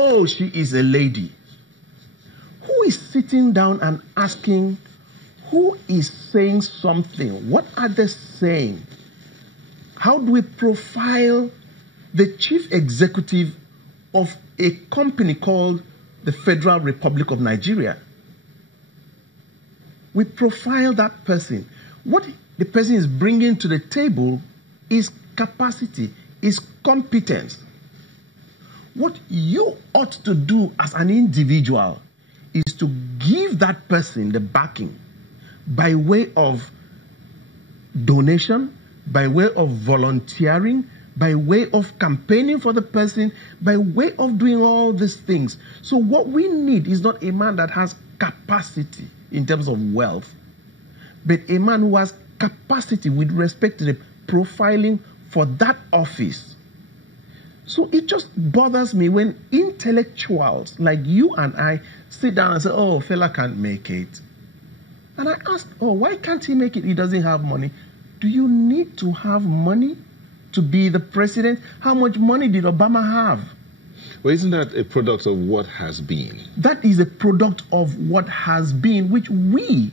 oh, she is a lady. Who is sitting down and asking, who is saying something? What are they saying? How do we profile the chief executive of a company called the Federal Republic of Nigeria? We profile that person. What the person is bringing to the table is capacity, is competence. What you ought to do as an individual is to give that person the backing by way of donation, by way of volunteering, by way of campaigning for the person, by way of doing all these things. So what we need is not a man that has capacity in terms of wealth, but a man who has capacity with respect to the profiling for that office. So it just bothers me when intellectuals like you and I sit down and say, oh, fella can't make it. And I ask, oh, why can't he make it? He doesn't have money. Do you need to have money to be the president? How much money did Obama have? Well, isn't that a product of what has been? That is a product of what has been, which we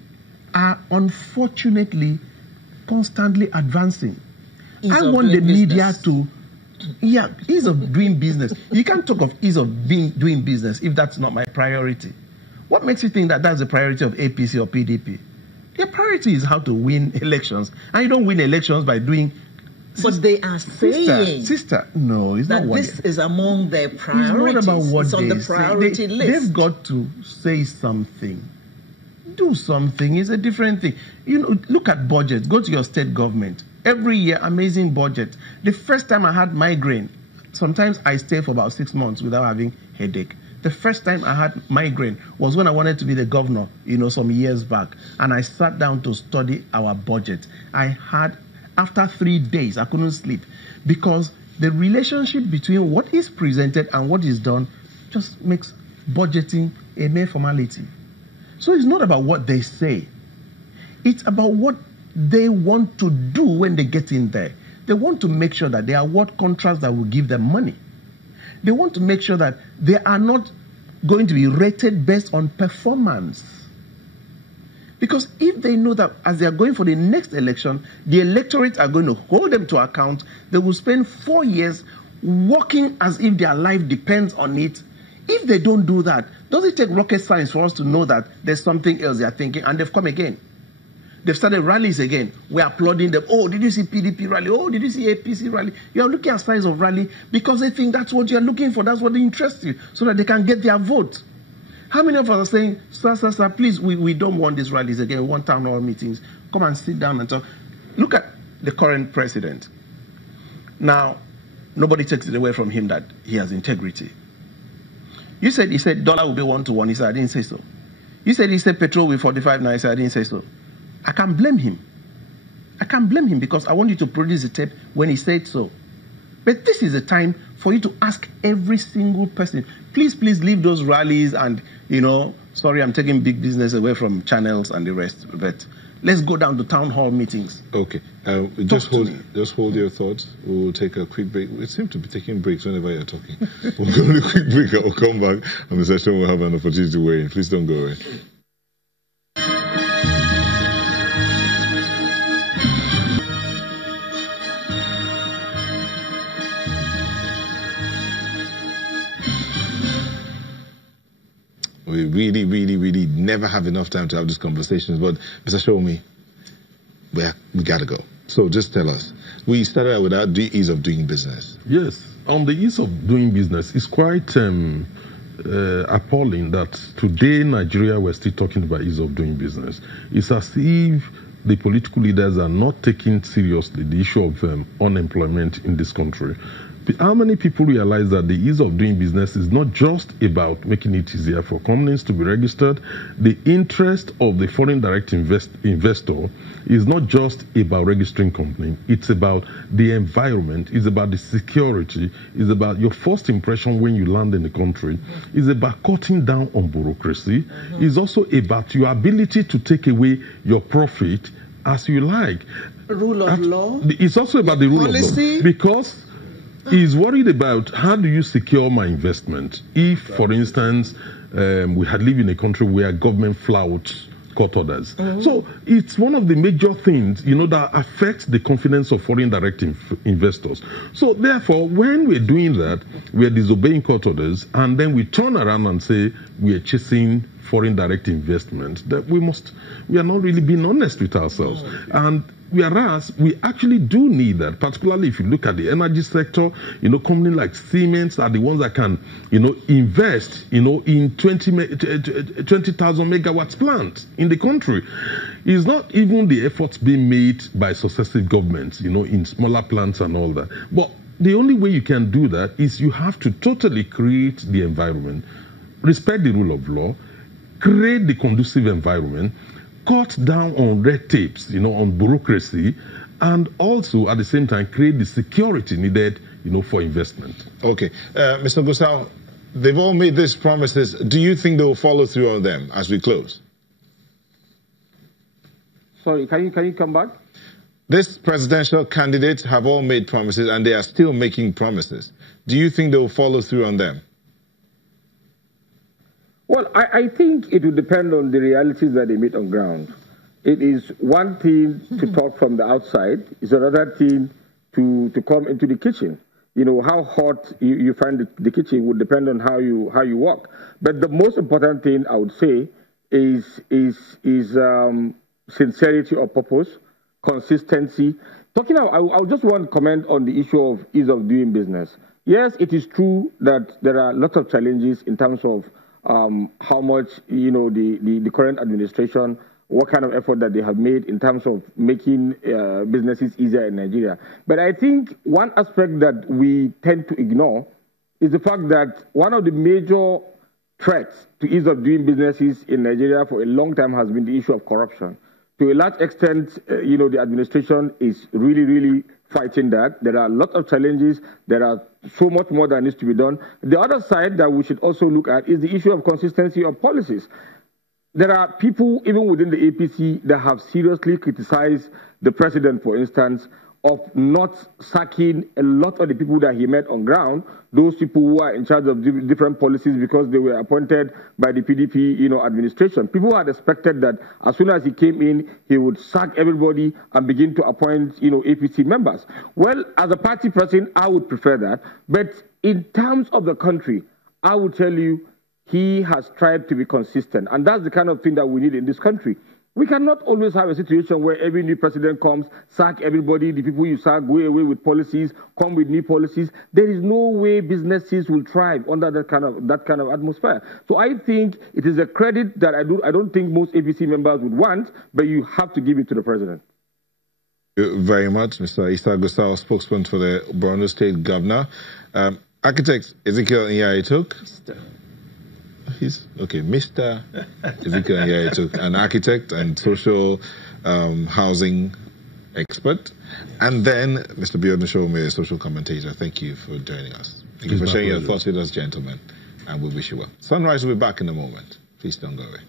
are unfortunately constantly advancing. I want the media to, ease of doing business. You can't talk of ease of doing business if that's not my priority. What makes you think that that's the priority of APC or PDP? Their priority is how to win elections. And you don't win elections by doing... But they are saying... Sister, no, it's not what... This is among their priorities. It's not about what it's on the priority list. They've got to say something. Do something. It's a different thing. You know, look at budgets. Go to your state government. Every year, amazing budget. The first time I had migraine, sometimes I stay for about 6 months without having headache. The first time I had migraine was when I wanted to be the governor, some years back. And I sat down to study our budget. After 3 days, I couldn't sleep because the relationship between what is presented and what is done just makes budgeting a mere formality. So it's not about what they say. It's about what they want to do when they get in there. They want to make sure that they award contracts that will give them money. They want to make sure that they are not going to be rated based on performance. Because if they know that as they are going for the next election, the electorate are going to hold them to account, they will spend 4 years working as if their life depends on it. If they don't do that, does it take rocket science for us to know that there's something else they are thinking? And they've come again. They've started rallies again. We're applauding them. Oh, did you see PDP rally? Oh, did you see APC rally? You are looking at size of rally because they think that's what you're looking for. That's what interests you, so that they can get their vote. How many of us are saying, sir, please, we don't want these rallies again. We want town hall meetings. Come and sit down and talk. Look at the current president. Now, nobody takes it away from him that he has integrity. He said dollar will be 1 to 1. He said, I didn't say so. He said petrol will be 45 now. He said, I didn't say so. I can't blame him. I can't blame him because I want you to produce the tape when he said so. But this is a time for you to ask every single person, please leave those rallies and, sorry, I'm taking big business away from channels and the rest. But let's go down to town hall meetings. Okay. Just hold your thoughts. We'll take a quick break. We seem to be taking breaks whenever you're talking. We'll go on a quick break. I'll come back and Mr. Sean will have an opportunity to weigh in. Please don't go away. We really never have enough time to have these conversations. But Mr. Sowunmi, we got to go. So just tell us. We started out with the ease of doing business. Yes. On the ease of doing business, it's quite appalling that today Nigeria, we're still talking about ease of doing business. It's as if the political leaders are not taking seriously the issue of unemployment in this country. How many people realize that the ease of doing business is not just about making it easier for companies to be registered? The interest of the foreign direct investor is not just about registering company. It's about the environment. It's about the security. It's about your first impression when you land in the country. It's about cutting down on bureaucracy. It's also about your ability to take away your profit as you like. Rule of law. It's also about the rule of law. Because is worried about how do you secure my investment. If, for instance, we had lived in a country where government flouts court orders. So it's one of the major things, that affects the confidence of foreign direct investors. So therefore, when we're doing that, we're disobeying court orders, and then we turn around and say we're chasing foreign direct investment, that we are not really being honest with ourselves. And whereas we actually do need that, particularly if you look at the energy sector, companies like Siemens are the ones that can, invest, in 20,000 megawatts plants in the country. It's not even the efforts being made by successive governments, in smaller plants and all that. But the only way you can do that is you have to totally create the environment, respect the rule of law, create the conducive environment, cut down on red tapes, on bureaucracy, and also at the same time create the security needed, for investment. Okay, Mr. Gusau, they've all made these promises. Do you think they will follow through on them as we close? Sorry, can you come back? This presidential candidates have all made promises, and they are still making promises. Do you think they will follow through on them? Well, I think it will depend on the realities that they meet on ground. It is one thing to talk from the outside. It's another thing to come into the kitchen. How hot you find the kitchen would depend on how you walk. But the most important thing I would say is sincerity of purpose, consistency. I just want to comment on the issue of ease of doing business. Yes, it is true that there are lots of challenges in terms of how much, the current administration, what kind of effort that they have made in terms of making businesses easier in Nigeria. But I think one aspect that we tend to ignore is the fact that one of the major threats to ease of doing businesses in Nigeria for a long time has been the issue of corruption. To a large extent, the administration is really, really fighting that. There are a lot of challenges. There are so much more that needs to be done. The other side that we should also look at is the issue of consistency of policies. There are people, even within the APC, that have seriously criticized the president, for instance, of not sacking a lot of the people that he met on ground, those people who are in charge of different policies because they were appointed by the PDP, administration. People had expected that as soon as he came in, he would sack everybody and begin to appoint, APC members. Well, as a party president, I would prefer that. But in terms of the country, I would tell you, he has tried to be consistent. And that's the kind of thing that we need in this country. We cannot always have a situation where every new president comes, sack everybody, the people you sack, go away with policies, come with new policies. There is no way businesses will thrive under that kind of atmosphere. So I think it is a credit that I don't think most APC members would want, but you have to give it to the president. Thank you very much, Mr. Issa Gusau, spokesman for the Borno State Governor. Architect Ezekiel Etok. Mr. Ezekiel Etok, an architect and social housing expert. And then Mr. Biodun Sowunmi, a social commentator. Thank you for joining us. Thank you for sharing your thoughts with us, gentlemen. And we wish you well. Sunrise will be back in a moment. Please don't go away.